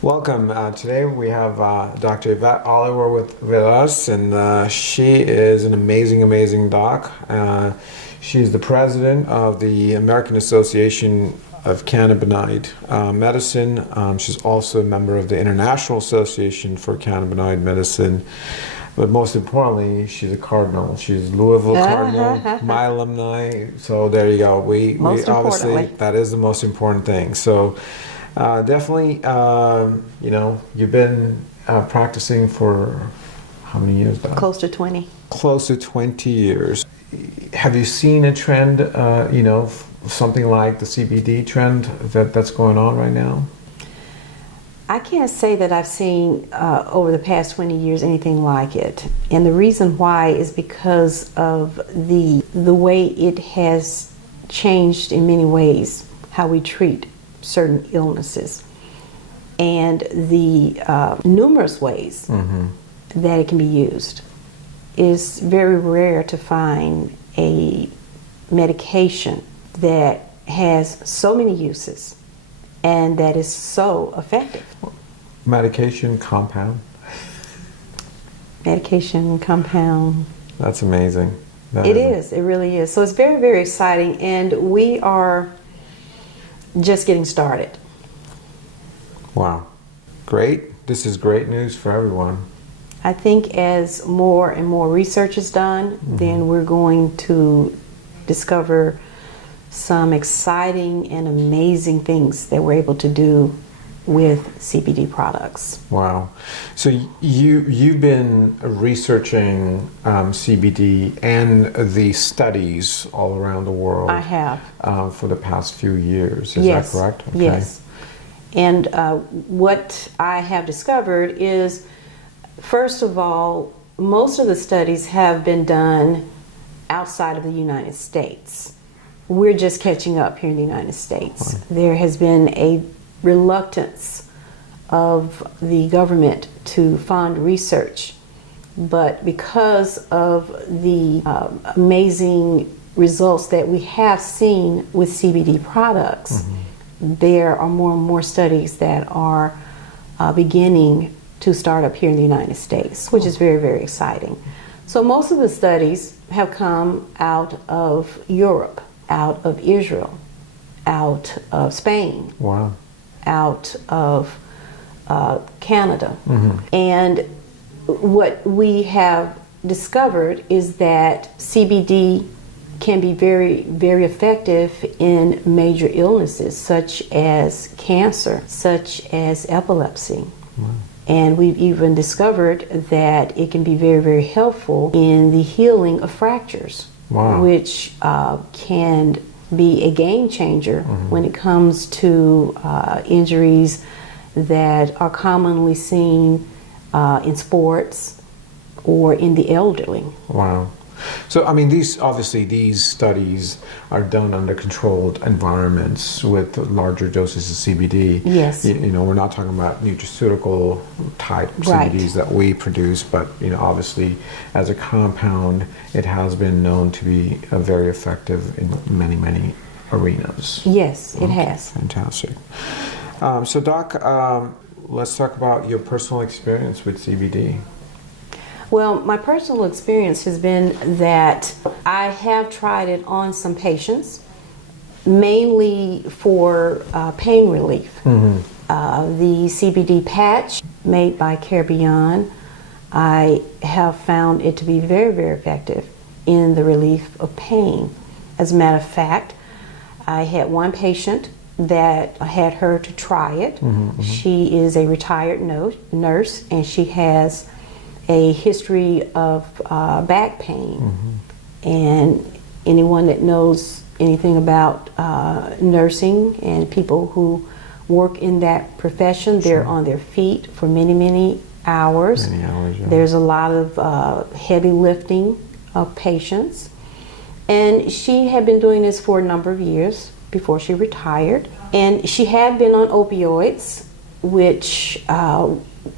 Welcome. Today we have Dr. Yvette Oliver with us, and she is an amazing doc. She's the president of the American Association of Cannabinoid Medicine. She's also a member of the International Association for Cannabinoid Medicine. But most importantly, she's a Cardinal. She's Louisville Cardinal, my alumni. So there you go. We obviously, that is the most important thing. So definitely, you've been practicing for how many years now? Close to 20. Close to 20 years. Have you seen a trend, something like the CBD trend that's going on right now? I can't say that I've seen over the past 20 years anything like it. And the reason why is because of the way it has changed in many ways how we treat certain illnesses and the numerous ways that it can be used. It's very rare to find a medication that has so many uses and that is so effective. Medication compound? Medication compound. That's amazing. It is. It really is. So it's very exciting, and we are just getting started. Wow. Great. This is great news for everyone. I think as more and more research is done, then we're going to discover some exciting and amazing things that we're able to do with CBD products. Wow. So you've been researching CBD and the studies all around the world. I have. For the past few years. Is Yes. that correct? Okay. Yes. And what I have discovered is, first of all, most of the studies have been done outside of the United States. We're just catching up here in the United States. Wow. There has been a reluctance of the government to fund research, but because of the amazing results that we have seen with CBD products, there are more and more studies that are beginning to start up here in the United States, which is very exciting. So most of the studies have come out of Europe, out of Israel, out of Spain, Wow. out of Canada. And what we have discovered is that CBD can be very effective in major illnesses such as cancer, such as epilepsy. Wow. And we've even discovered that it can be very helpful in the healing of fractures. Wow. Which can be a game changer when it comes to injuries that are commonly seen in sports or in the elderly. Wow. So, I mean, these studies are done under controlled environments with larger doses of CBD. Yes. We're not talking about nutraceutical type Right. CBDs that we produce, but, obviously as a compound, it has been known to be very effective in many arenas. Yes, it has. Fantastic. So, Doc, let's talk about your personal experience with CBD. Well, my personal experience has been that I have tried it on some patients, mainly for pain relief. The CBD patch made by CareBeyond, I have found it to be very effective in the relief of pain. As a matter of fact, I had one patient that I had her to try it. She is a retired nurse, and she has a history of back pain. And anyone that knows anything about nursing and people who work in that profession, they're on their feet for many hours. Many hours, yeah. There's a lot of heavy lifting of patients. And she had been doing this for a number of years before she retired. And she had been on opioids, which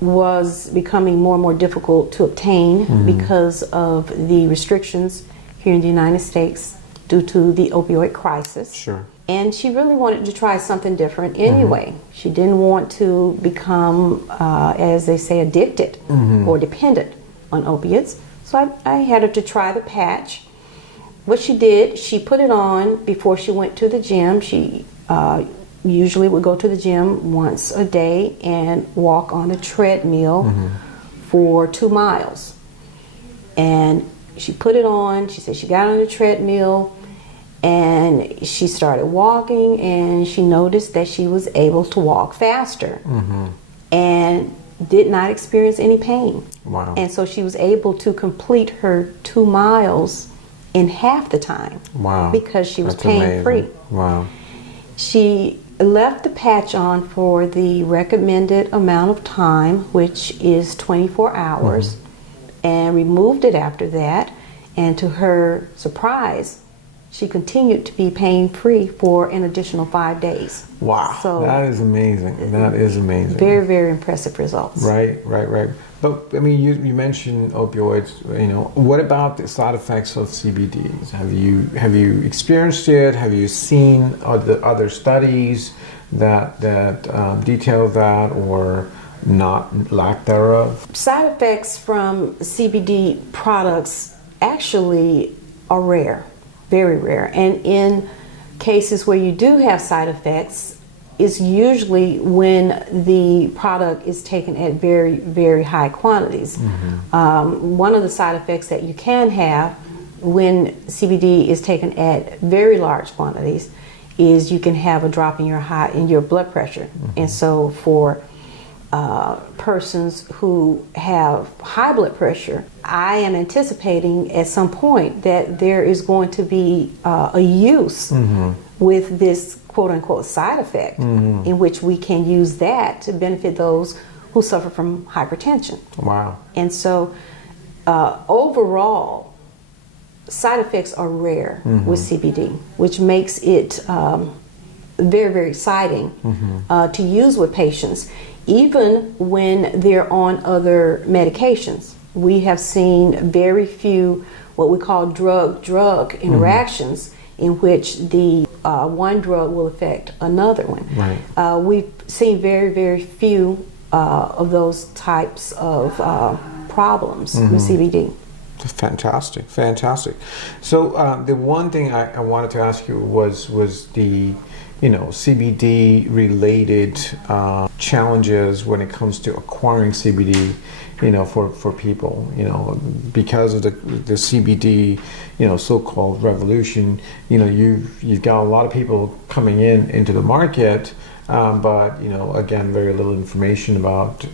was becoming more and more difficult to obtain because of the restrictions here in the United States due to the opioid crisis. Sure. And she really wanted to try something different anyway. She didn't want to become, as they say, addicted or dependent on opiates. So I had her to try the patch. What she did, she put it on before she went to the gym. She usually would go to the gym once a day and walk on a treadmill for 2 miles. And she put it on. She said she got on the treadmill and she started walking, and she noticed that she was able to walk faster and did not experience any pain. Wow. And so she was able to complete her 2 miles in half the time. Wow. Because she was That's pain-free. amazing. Wow. She left the patch on for the recommended amount of time, which is 24 hours, and removed it after that. And to her surprise, she continued to be pain-free for an additional 5 days. Wow. So that is amazing. That is amazing. very, very impressive results. Right. But I mean, you mentioned opioids. You know, what about the side effects of CBDs? Have you experienced it? Have you seen other studies that detail that, or not, lack thereof? Side effects from CBD products actually are rare, very rare. And in cases where you do have side effects, is usually when the product is taken at very, very high quantities. One of the side effects that you can have when CBD is taken at very large quantities is you can have a drop in your blood pressure. And so for persons who have high blood pressure, I am anticipating at some point that there is going to be a use with this quote-unquote side effect, in which we can use that to benefit those who suffer from hypertension. Wow. And so overall, side effects are rare with CBD, which makes it very, very exciting to use with patients, even when they're on other medications. We have seen very few what we call drug-drug interactions, in which the one drug will affect another one. Right. We've seen very, very few of those types of problems with CBD. Fantastic. So the one thing I wanted to ask you was the CBD related challenges when it comes to acquiring CBD, for people, because of the CBD, so-called revolution, you've got a lot of people coming into the market, but again, very little information about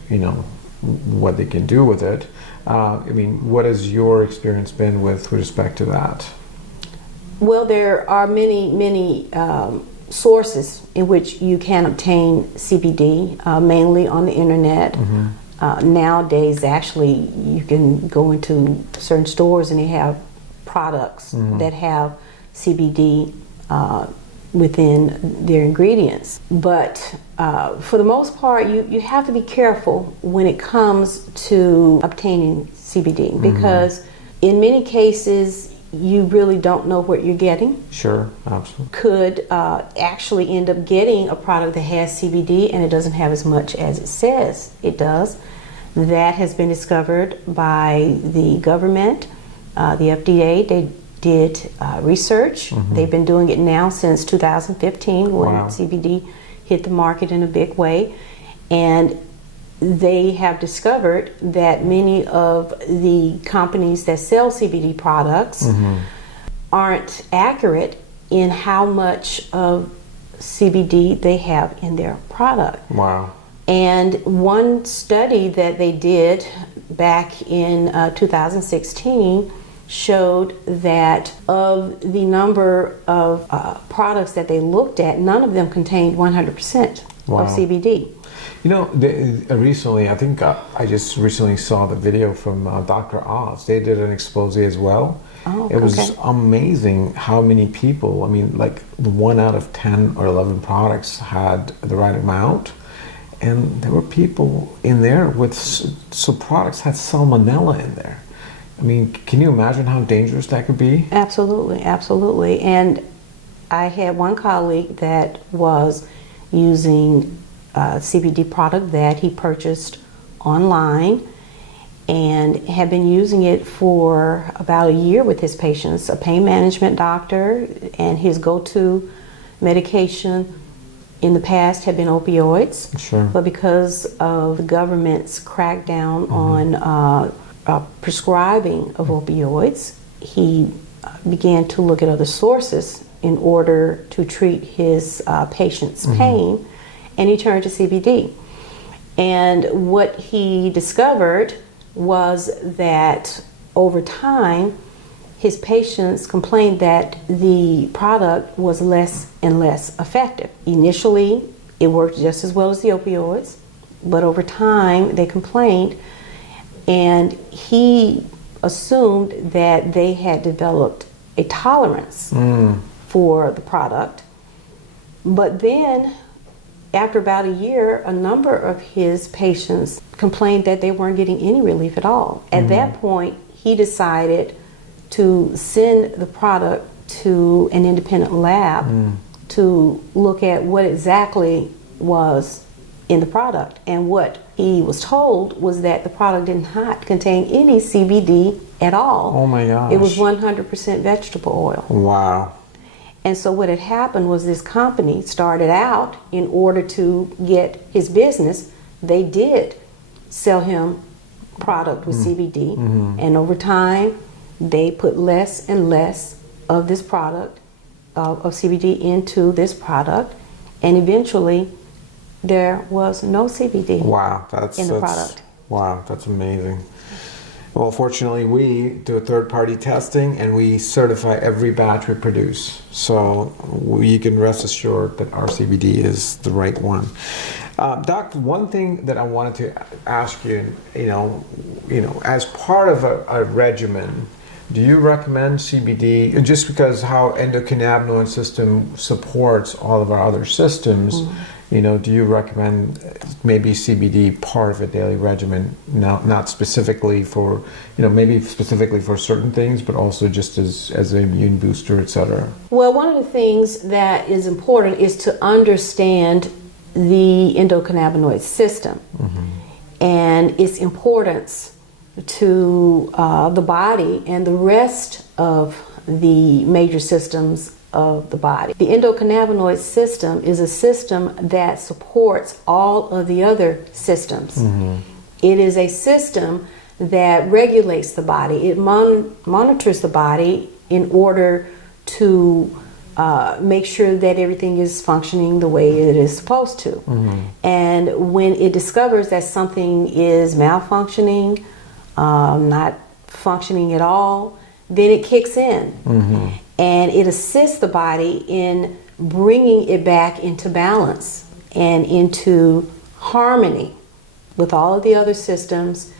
what they can do with it. I mean, what has your experience been with respect to that? Well, there are many sources in which you can obtain CBD, mainly on the internet. Nowadays, actually, you can go into certain stores and they have products that have CBD within their ingredients. But for the most part, you have to be careful when it comes to obtaining CBD, because in many cases, you really don't know what you're getting. Sure, absolutely. Could actually end up getting a product that has CBD and it doesn't have as much as it says it does. That has been discovered by the government, the FDA. They did research. They've been doing it now since 2015 when CBD hit the market in a big way. And they have discovered that many of the companies that sell CBD products aren't accurate in how much of CBD they have in their product. Wow. And one study that they did back in 2016 showed that of the number of products that they looked at, none of them contained 100% of CBD. Recently, I think I just recently saw the video from Dr. Oz. They did an expose as well. Oh, it was amazing how many people, I mean, like 1 out of 10 or 11 products had the right amount. And there were people in there with, so products had salmonella in there. I mean, can you imagine how dangerous that could be? Absolutely. And I had one colleague that was using a CBD product that he purchased online and had been using it for about a year with his patients, a pain management doctor, and his go-to medication in the past had been opioids. Sure. But because of the government's crackdown on prescribing of opioids, he began to look at other sources in order to treat his patient's pain, and he turned to CBD. And what he discovered was that over time, his patients complained that the product was less and less effective. Initially, it worked just as well as the opioids, but over time, they complained, and he assumed that they had developed a tolerance for the product. But then, after about a year, a number of his patients complained that they weren't getting any relief at all. At that point, he decided to send the product to an independent lab to look at what exactly was in the product. And what he was told was that the product did not contain any CBD at all. Oh my gosh. It was 100% vegetable oil. Wow. And so what had happened was this company started out, in order to get his business, they did sell him product with CBD. And over time, they put less and less of this product, of CBD into this product. And eventually, there was no CBD in the product. Wow, that's amazing. Well, fortunately, we do a third-party testing and we certify every batch we produce. So you can rest assured that our CBD is the right one. Doc, one thing that I wanted to ask you, as part of a regimen, do you recommend CBD, just because how endocannabinoid system supports all of our other systems? Do you recommend maybe CBD part of a daily regimen, not specifically for, maybe specifically for certain things, but also just as an immune booster, etc.? Well, one of the things that is important is to understand the endocannabinoid system and its importance to the body and the rest of the major systems of the body. The endocannabinoid system is a system that supports all of the other systems. It is a system that regulates the body. It monitors the body in order to make sure that everything is functioning the way it is supposed to. And when it discovers that something is malfunctioning, not functioning at all, then it kicks in. And it assists the body in bringing it back into balance and into harmony with all of the other systems,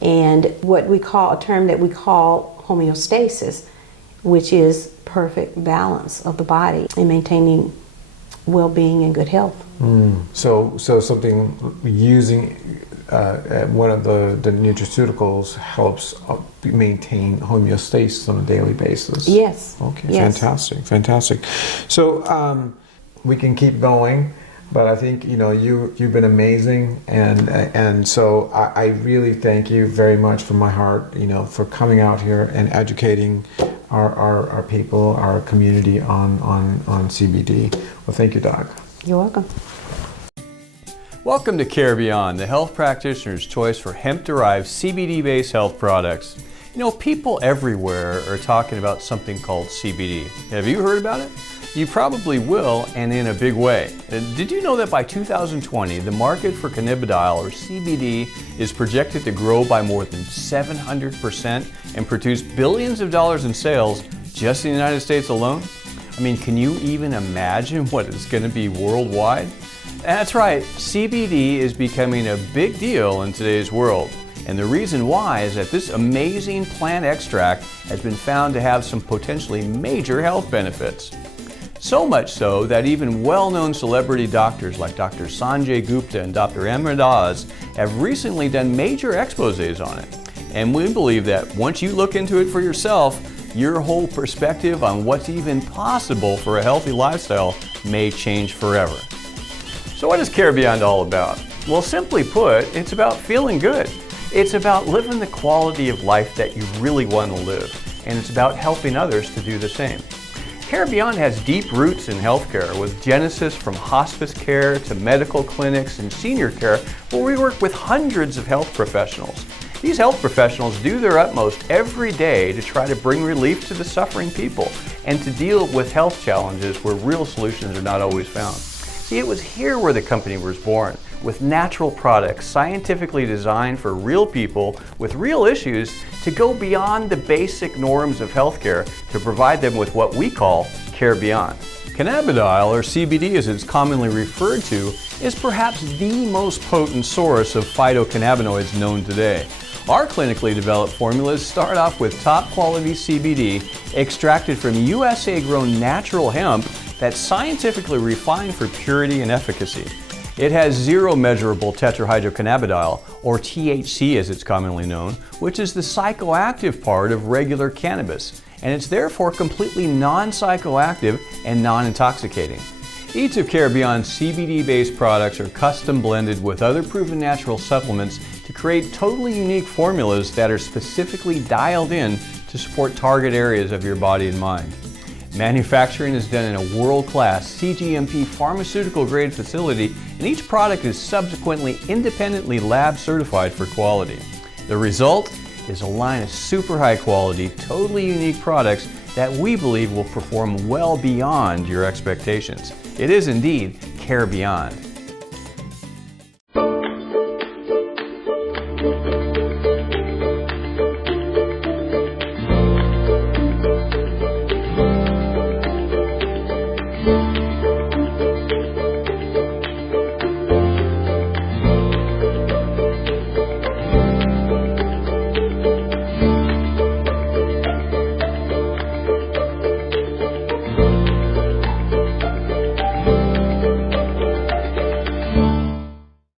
and what we call, a term that we call homeostasis, which is perfect balance of the body and maintaining well-being and good health. So something using one of the nutraceuticals helps maintain homeostasis on a daily basis. Yes. Okay. Yes. Fantastic. So we can keep going, but I think you've been amazing, and so I really thank you very much from my heart, for coming out here and educating our people, our community on CBD. Well, thank you, Doc. You're welcome. Welcome to CareBeyond, the health practitioner's choice for hemp-derived CBD-based health products. People everywhere are talking about something called CBD. Have you heard about it? You probably will, and in a big way. Did you know that by 2020, the market for cannabidiol, or CBD, is projected to grow by more than 700% and produce billions of dollars in sales just in the United States alone? I mean, can you even imagine what it's going to be worldwide? That's right, CBD is becoming a big deal in today's world. And the reason why is that this amazing plant extract has been found to have some potentially major health benefits. So much so that even well-known celebrity doctors like Dr. Sanjay Gupta and Dr. Amar Daz have recently done major exposés on it. And we believe that once you look into it for yourself, your whole perspective on what's even possible for a healthy lifestyle may change forever. So what is CareBeyond all about? Well, simply put, it's about feeling good. It's about living the quality of life that you really want to live, and it's about helping others to do the same. CareBeyond has deep roots in healthcare, with genesis from hospice care to medical clinics and senior care, where we work with hundreds of health professionals. These health professionals do their utmost every day to try to bring relief to the suffering people and to deal with health challenges where real solutions are not always found. See, it was here where the company was born, with natural products scientifically designed for real people with real issues to go beyond the basic norms of healthcare to provide them with what we call CareBeyond. Cannabidiol, or CBD as it's commonly referred to, is perhaps the most potent source of phytocannabinoids known today. Our clinically developed formulas start off with top quality CBD extracted from USA-grown natural hemp that's scientifically refined for purity and efficacy. It has zero measurable tetrahydrocannabidiol, or THC as it's commonly known, which is the psychoactive part of regular cannabis, and it's therefore completely non-psychoactive and non-intoxicating. Each of CareBeyond's CBD-based products are custom blended with other proven natural supplements to create totally unique formulas that are specifically dialed in to support target areas of your body and mind. Manufacturing is done in a world-class CGMP pharmaceutical-grade facility, and each product is subsequently independently lab certified for quality. The result is a line of super high-quality, totally unique products that we believe will perform well beyond your expectations. It is indeed CareBeyond.